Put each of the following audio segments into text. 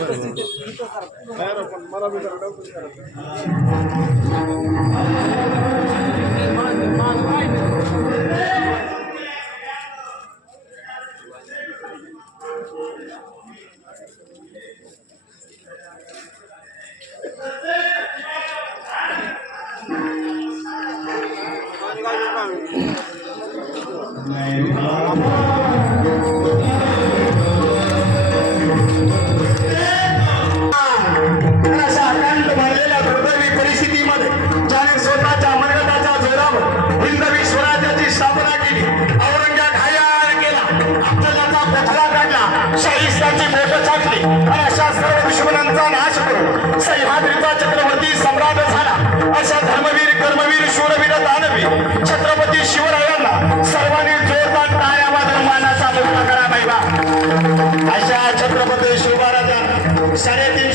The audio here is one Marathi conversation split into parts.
Thank you. Saturday.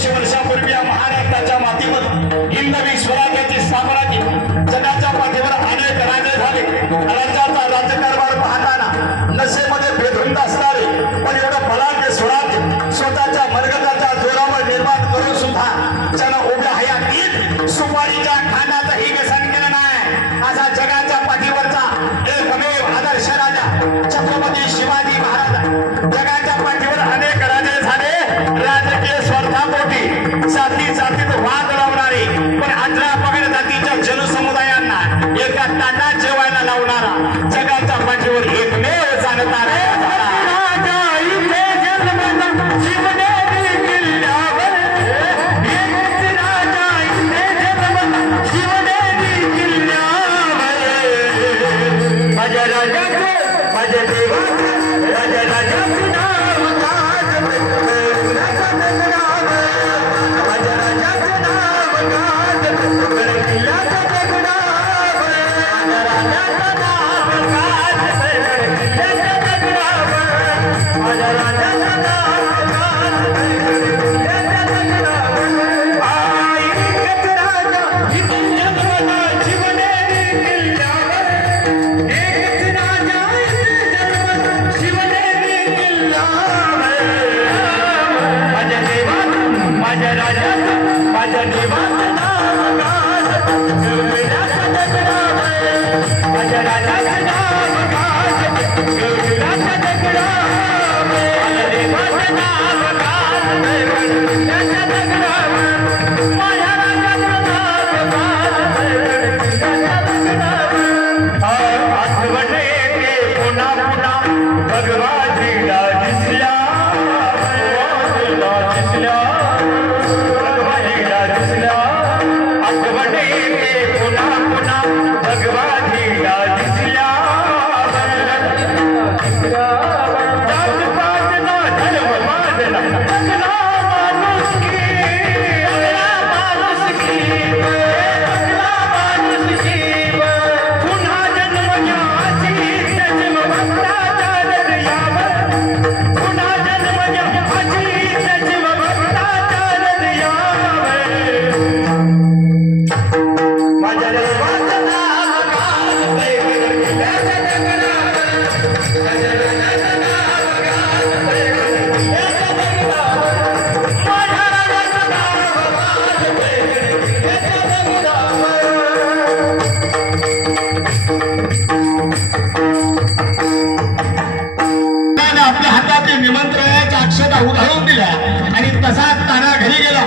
तसाच ताना घरी गेला.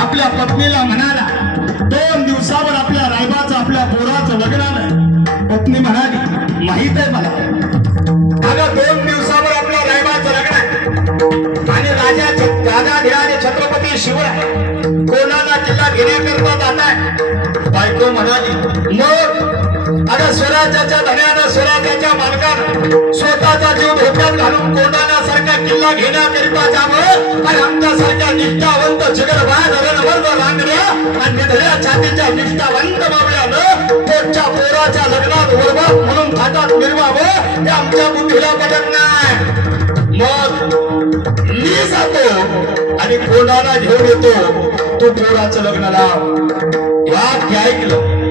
आपल्या पत्नीला म्हणाला दोन दिवसावर आपल्या रायबाचं आपल्या पोराचं लग्न आलं पत्नी म्हणाली माहीत आहे मला. अगं दोन दिवसावर आपल्या रायबाचं लग्न आणि राजा राजा धिराजे छत्रपती शिवराय. कोणाला किल्ला घेण्याकरता जात आहे बायको म्हणाली मग? अगं स्वराज्याच्या धन्यानं स्वराज्याच्या मालकानं स्वतःचा जीव धोक्यात घालून कोणाला जिल्हा घेण्याकरिता जावं. आणि आमच्यासारख्या निष्ठावंत जगदबाहेर रणवर्ग रांगण्या आणि निधड्या छातीच्या निष्ठावंत बाबड्यानं पोटच्या पोराच्या लग्नात वरबाप म्हणून खातात मिरवावं. हे आमच्या बुद्धीला पटत नाही. मग मी जातो आणि कोणाला घेऊन येतो? तो पोराचं लग्न लाव. या ऐकलं.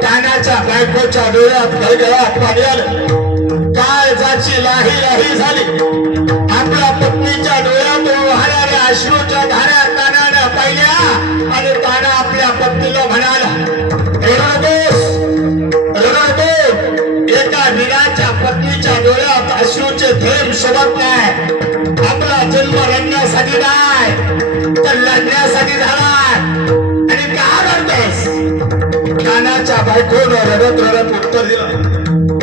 त्याच्या बायकोच्या डोळ्यात गळगळात पाणी आलं काय जाची लाही लाही झाली. आपल्या पत्नीच्या डोळ्यातून वाहणाऱ्या अश्रूच्या धारा कानानं पाहिल्या आणि काना आपल्या पत्नीला म्हणाला पत्नीच्या डोळ्यात अश्रूचे थेंब शोभत नाही. आपला जन्म रडण्यासाठी नाही तर लढण्यासाठी झालाय. आणि का रडतोस? कानाच्या बायकोनं रडत रडत उत्तर दिलं.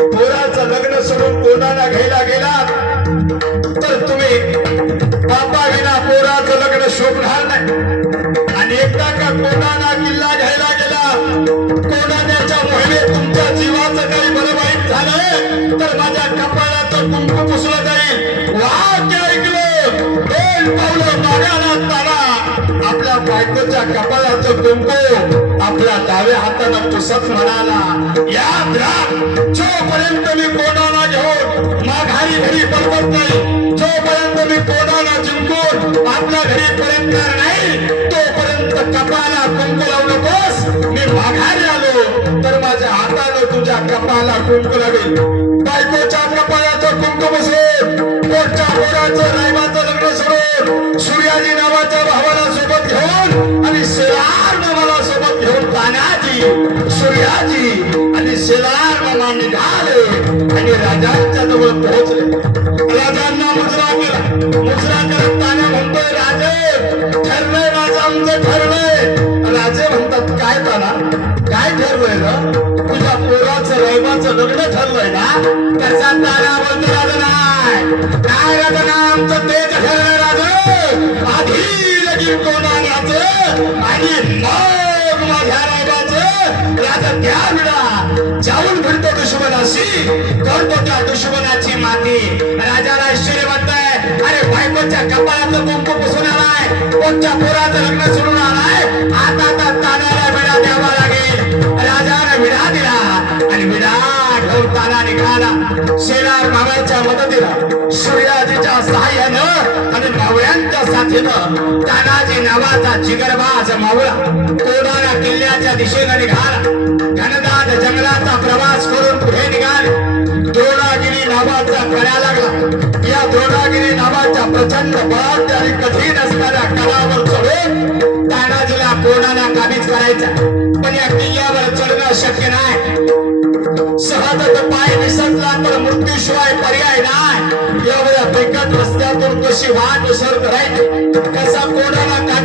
पोराचं लग्न सोडून कोणाला घ्यायला गेला? बायकोच्या कपाळाचं कुंकू आपल्या डाव्या हातानं पुसत म्हणाला याद राख जोपर्यंत मी कोणाला घेऊन माघारी घरी परवत नाही जोपर्यंत मी कोणाला जिंकून आपल्या घरी परतणार नाही तोपर्यंत कपाला कुंकू लावू नकोस. मी माघारी आलो तर माझ्या हातानं तुझ्या कपाला कुंकू लावेल बायकोच्या कपाळाचं कुंकू बसेल पोटच्या पोराचं रायबाचं लग्न सोडून सूर्याजी नावाच्या भावा सूर्याजी आणि शेलार मला निघाले आणि राजांच्या जवळ पोहोचले. राजांना मुजरा केला. मुजरा करत ताना म्हणतोय राजे ठरलंय राजा आमचं ठरलंय. राजे म्हणतात काय ताना काय ठरलंय ना तुझ्या पोराचं रैबाचं लग्न ठरलंय ना? त्याचा तारा बोलतो राजा नाही. काय राजा ना आमचं तेच ठरलंय राजे. आधी लगीन कोणाचं आणि मग माझ्या रायबाचं राजा त्या मिळा जाऊन फिरतो दुश्मनाशी करतो त्या दुश्मनाची माती? राजाला आश्चर्य म्हणताय अरे बायकोच्या कपाळाचं कुंकू पुसून आलाय कोणत्या पोराचं लग्न सुरून आलाय. आता आता तानाला मिळा द्यावा घेऊन निघाला. शेलार बाबांच्या मदतीनं सूर्याजीच्या सहाय्यानं आणि मावळ्यांच्या साथीनं तानाजी नावाचा जिगरबाज मावळा कोडारा किल्ल्याच्या दिशेनं निघाला. घनदाट जंगलाचा प्रवास करून पुढे निघाले. द्रोणागिरी नावाचा कड्या लागला. या द्रोणागिरी नावाच्या प्रचंड बळात आणि कठीण असणाऱ्या कडावर चढून तानाजीला कोणाला काबीज करायचा? पण या किल्ल्यावर चढणं शक्य नाही. सहजच पाय निसटला तर मृत्यूशिवाय पर्याय नाही. एवढ्या बिकट रस्त्यातून कशी वाट सर करायची कसा कोणाला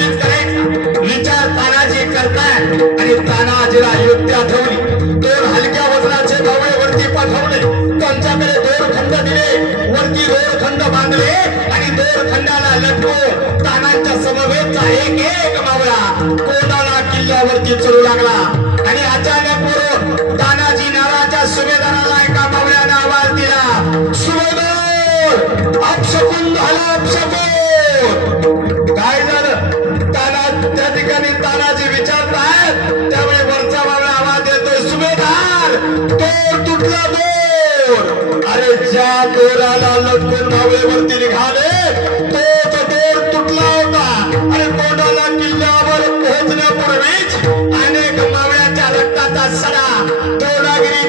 खंडाला लटकून तानांच्या समवेतचा एक एक मावळा कोणाला किल्ल्यावरती चढू लागला? आणि अचानक वरून तानाजी नावाच्या सुभेदाराला एका मावळ्याने आवाज दिला सुभेदार अपशकुन झाला अपशकुन.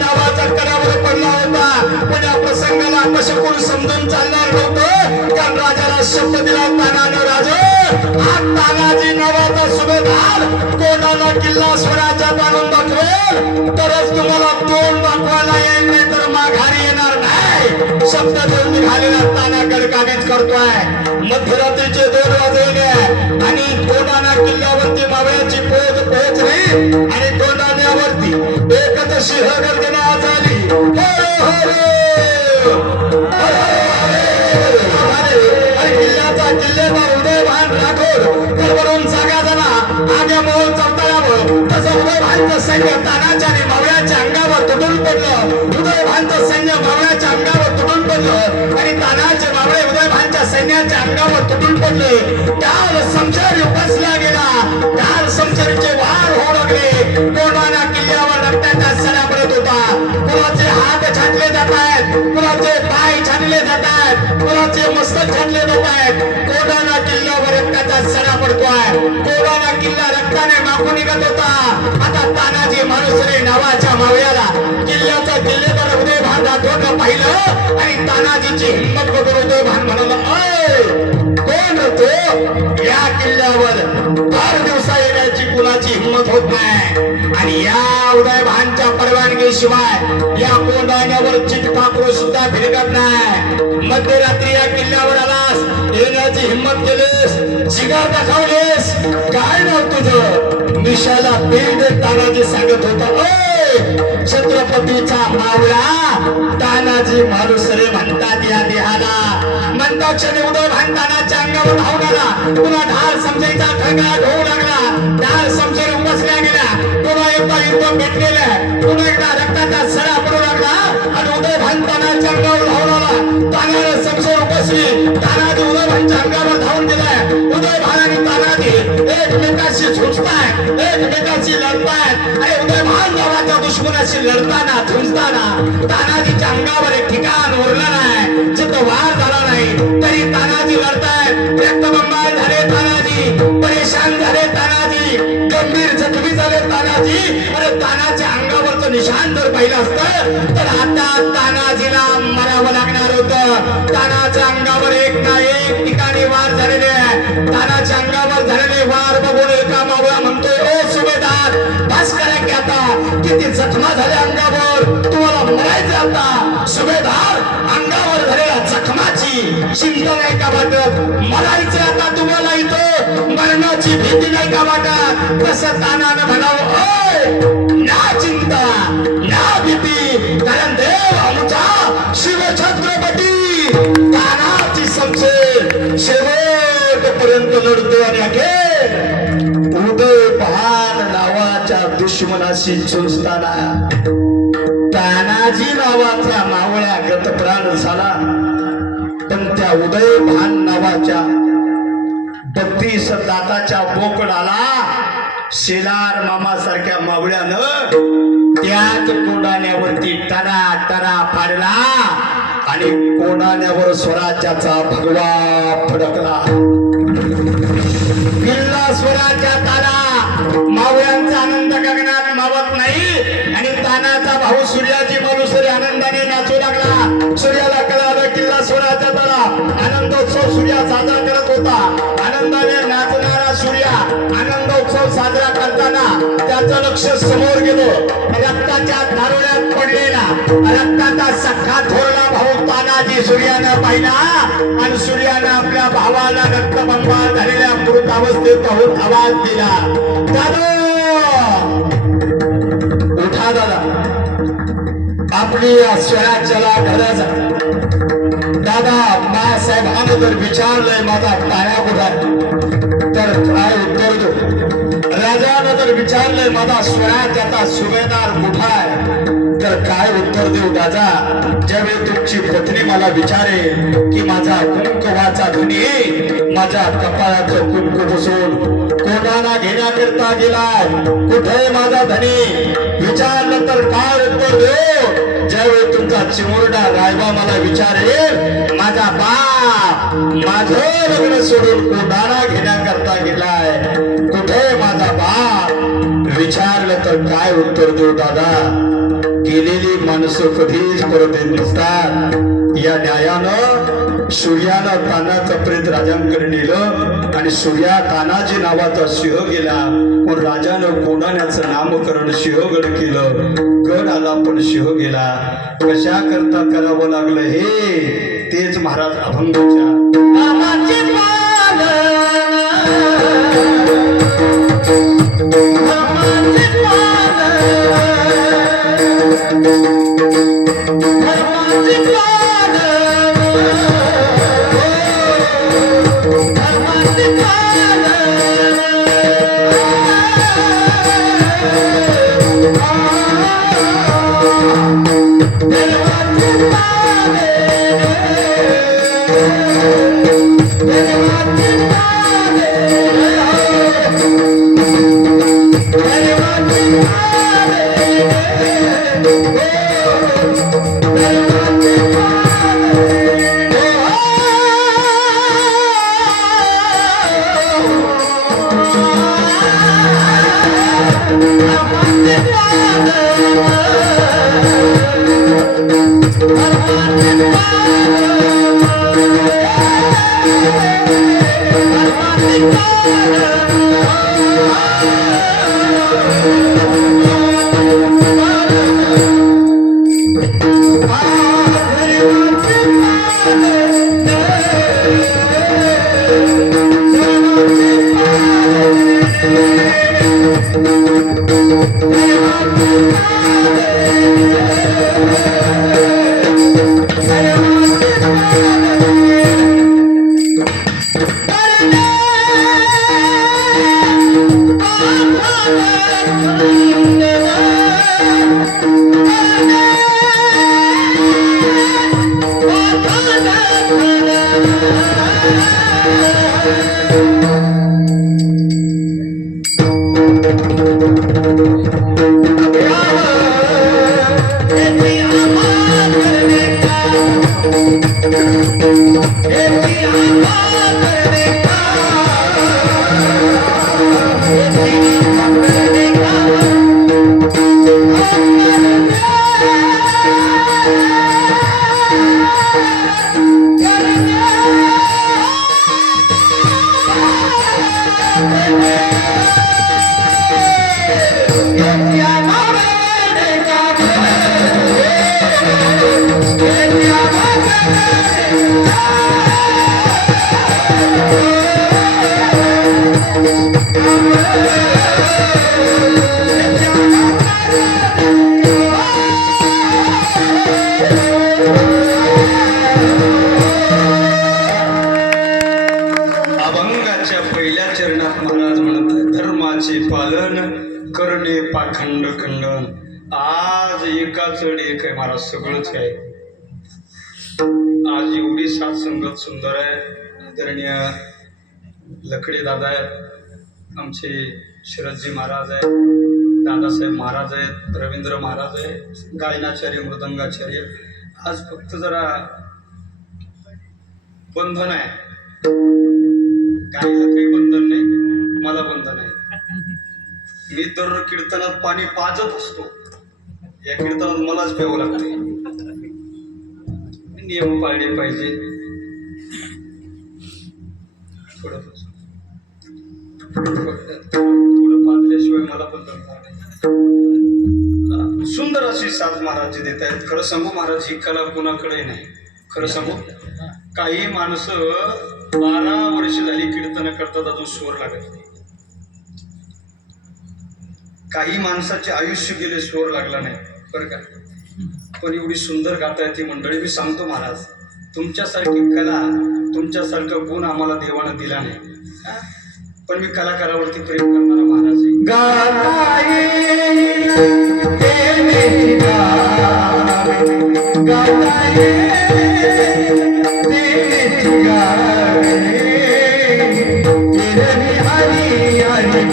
दोनागिरी नावाचा कडावर पडला होता. पण या प्रसंगाला अपशकून समजून चालणार नव्हतं? कारण राजाला शब्द दिला तानानं राजे हा तानाजी नावाचा सुभेदार कोणाला किल्ला स्वराज्यात आणून दाखवेल? तरच तुम्हाला तोंड दाखवायला येईल नाही तर माघारी येणार नाही. शब्द देऊन निघालेला ताना गडकाबीज करतोय. मध्यरात्रीचे दोन वाजवले आणि कोणाला किल्ल्यावरती मावळ्याची पोच पोहोचली आणि कोणाण्यावरती एकच सिंह गर्जना झाली हरे हरे! हरे किल्ल्याचा किल्लेदार उदयभान ठाकूर वरून जागा झाला आगे मोहन चौतळ्यावर तसं उदयभानचं सैन्य तानाच्या आणि मावळ्याच्या अंगावर तुटून पडलं. उदयभानचं सैन्य मावळ्याच्या अंगावर तुटून पडलं. आणि तानाचे मावळे उदयभानच्या सैन्याच्या अंगावर तुटून पडले. काल समशेर उपसला गेला. काल समचारीचे वार होऊ लागले. कोणाला किल्ल्यावर रक्ताच्या सड्या पडत होता. कुणाचे हात छाटले जात आहेत कुणाचे पाय छाटले जात आहेत कुणाचे मस्तक छाटले जात आहेत. कोणाला किल्ल्यावर रक्ताचा सडा पडतोय. कोणाला किल्ला रक्ताने मागून निघत होता. आता तानाजी माणुसरे नावाच्या मावळ्याला किल्ल्याचा किल्लेदार उदय भान तोंड पाहिलं आणि तानाजीची हिंमत बघून होतो भान म्हणाला "अय, कोण रे तो? या किल्ल्यावर फार दिवसा येण्याची कुणाची हिंमत होत नाही. आणि या उदय भानच्या परवानगीशिवाय या कोंडाण्यावर चिटकाकरो सुद्धा फिरकत नाही. मध्यरात्री या किल्ल्यावर आलास येण्याची हिंमत केलीस शिगार दाखवलीस. काय नाव तुझं? मिशाला पेंड तानाजी सांगत होता. छत्रपतीचा मावळा तानाजी मालुसरे म्हणतात या देहाला. म्हणता क्षणी उदय भांडतानाच्या अंगावर धावणारा आला. पुन्हा ढाल समजायचा ठगा ढोऊ आणि उदय नावाच्या दुश्मनाशी लढताना झुंजताना तानाजीच्या अंगावर एक ठिकाण उरलं नाही. जिथं वार झाला नाही तरी तानाजी लढतायत. रक्तबंबाळ झाले तानाजी परेशान झाले तानाजी गंभीर जखमी झाले तानाजी. अरे तानाच्या अंगावरचं निशाण जर पाहिलं असतं तर आता तानाजीला मरावं लागणार होतं. तानाच्या अंगावर एक ना एक ठिकाणी वार झालेले आहे. तानाच्या अंगावर झालेले वार बघून एका मावळा म्हणतो किती जखमा झाल्या अंगावर. तुम्हाला म्हणायचं आता सुभेदार अंगावर झालेल्या जखमाची चिंता नाही का वाटत? मरायचं आता तुम्हाला इथं मरणाची भीती नाही का वाटत? कसं तानानं म्हणावं? "ओय, ना चिंता ना भीती. कारण देव आमचा शिवछत्रपती. तानाची समजेल शेवटपर्यंत लढतो आणि अखेर दुश्मनाशी झुंजताना तानाजी नावाचा मावळ्या गतप्राण झाला. पण त्या उदय भान नावाच्या बत्तीस दाताच्या बोकडाला शेलार मामा सारख्या मावळ्यानं त्याच कोंडाण्यावरती टरा टरा फाडला आणि कोंडाण्यावर स्वराज्याचा भगवा फडकला. किल्ला स्वराज्या तारा अहो सूर्याची माणूस तरी आनंदाने नाचू लागला. सूर्याला कळालं किल्ला स्वराज्यात आला. आनंदोत्सव सूर्या साजरा करत होता. आनंदाने नाचणारा सूर्या आनंदोत्सव साजरा करताना त्याचं लक्ष समोर गेलं. रक्ताच्या दारुड्यात पडलेला. रक्ताचा सख्खा थोरला भाऊ तानाजी सूर्यानं पाहिला. आणि सूर्यानं आपल्या भावाला रक्तबंबाळ झालेल्या मृत अवस्थेत पाहून आवाज दिला. दादा आपली या स्वराज्याला घराचा दादा बाळासाहेबांना जर विचारलंय माझा पाया कुठं तर काय उत्तर दो राजानं जर विचारलंय माझा स्वराज्याचा सुभेदार कुठा आहे? तर काय उत्तर देऊ दादा? ज्यावेळी तुमची पत्नी मला विचारेल की माझा कुंकवाचा धनी माझ्या कपाळाचं कुंकू बसून कोणाला घेण्याकरता गेलाय. कुठे माझा धनी? विचारलं तर काय उत्तर देऊ? ज्यावेळी तुमचा चिमुरडा रायबा मला विचारेल माझा बाप माझ लग्न सोडून कोणाला घेण्याकरता गेलाय? कुठे माझा बाप? विचारलं तर काय उत्तर देऊ दादा? गेलेली माणसं कधीच परत येत नसतात. या न्यायानं सूर्यानं तानाचं प्रेत राजांकडे नेलं आणि सूर्या तानाजी नावाचा सिंह गेला. पण राजानं कोणाण्याचं नामकरण सिंहगड केलं. गड आला पण सिंह गेला. कशा करता करावं लागलं हे? तेच महाराज अभंगाच्या. El लकडे दादा आहेत आमचे शिरजी महाराज आहेत दादासाहेब महाराज आहेत रवींद्र महाराज आहेत गायनाचार्य मृदंगाचार्य। आज फक्त जरा बंधन आहे गायला काही बंधन नाही मला बंधन आहे। मी दर कीर्तनात पाणी पाजत असतो। या कीर्तनात मलाच प्यावं लागते। नियम पाळले पाहिजे। थोडं थोडं पाजल्याशिवाय मला पण नाही. सुंदर अशी साथ महाराज देत आहेत. खरं सांगू महाराज ही कला कुणाकडे नाही. खरं सांगू काही माणसं बारा वर्ष झाली कीर्तन करतात अजून स्वर लागत नाही. काही माणसाचे आयुष्य गेले स्वर लागला नाही. बरं का? पण एवढी सुंदर गाता ती मंडळी. मी सांगतो महाराज तुमच्यासारखी कला तुमच्यासारखा गुण आम्हाला देवानं दिला नाही. पण मी कलाकारावरती प्रेम करणारा महाराज आहे गाता येईल देवीची गावे. गाता येईल देवीची गावे. गिरणी हरी हरी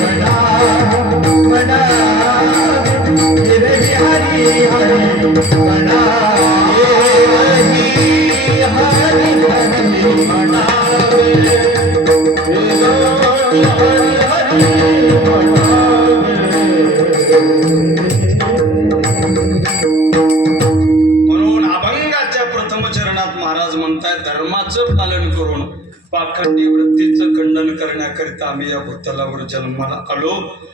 त्याला वृत्तीचं खंडन जन्माला आलो.